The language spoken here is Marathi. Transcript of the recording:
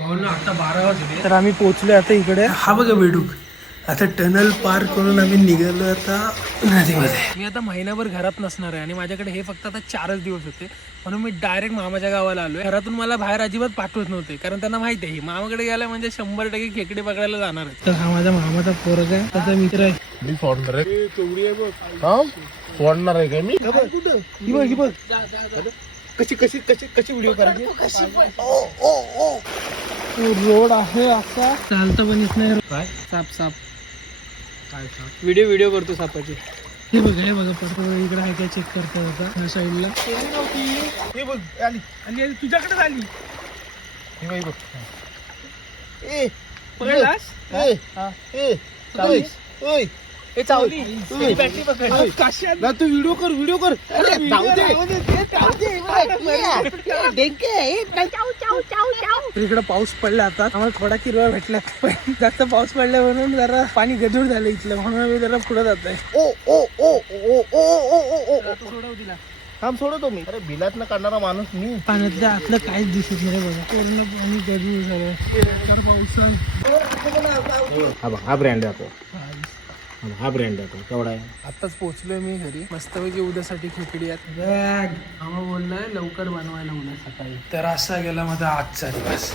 हो ना, आता 12 वाजले. तर आम्ही पोहोचलो आता इकडे. हा बघा बेडूक. आता टनल पार करून आम्ही निघालो आता नदीमध्ये. मी आता महिनाभर घरात नसणार आहे आणि माझ्याकडे हे फक्त आता 4च दिवस होते, म्हणून मी डायरेक्ट मामाच्या गावाला आलोय. घरातून मला बाहेर अजिबात पाठवत नव्हते, कारण त्यांना माहिती आहे मामाकडे गेला म्हणजे 100% खेकडे पकडायला जाणार आहे. तर हा माझा मामाचा पोरगा आहे, त्याचा मित्र आहे. मी सोडणार आहे. सोडणार आहे काय मी? कुठं ही बघ कशी कशी कशी कशी व्हिडिओ करायची? रोड आहे असा, चालता पण येत नाही. काय? साप व्हिडिओ करतो सापाची. हे बघा परत इकडे आहे काय चेक करता होता ह्या साईडला. हे बघ आली आणि तुझ्याकडे आली. हे बघ ए पकडलास? ए हा. ए चावली? ओय ए चावली. ओय. बॅटरी पकड. कशी आली? ना तू व्हिडिओ कर तर इकडे पाऊस पडला आता, आम्हाला थोडा किरवा भेटला, पण जास्त पाऊस पडला म्हणून जरा पाणी गढूळ झालं इथलं, म्हणून मी जरा पुढे जात आहे. ओ ओ ओ ओ ओ ओ ओ ओ सोडव तिला. थांब सोडतो मी. अरे बिलात न काढणारा माणूस मी. पाण्यातल्या आतलं काहीच दिसत नाही बघा, पूर्ण पाणी गढूळ झालं. तर पावसाळा हा ब्रँड आहे आपला. हा ब्रँड आहे केवढा आहे? आताच पोहोचलोय मी घरी. मस्तपैकी उद्यासाठी खिचडी आहेत. बॅग आम्हा बोललाय लवकर बनवायला उद्या सकाळी. तर असा गेला माझा आजचा दिवस.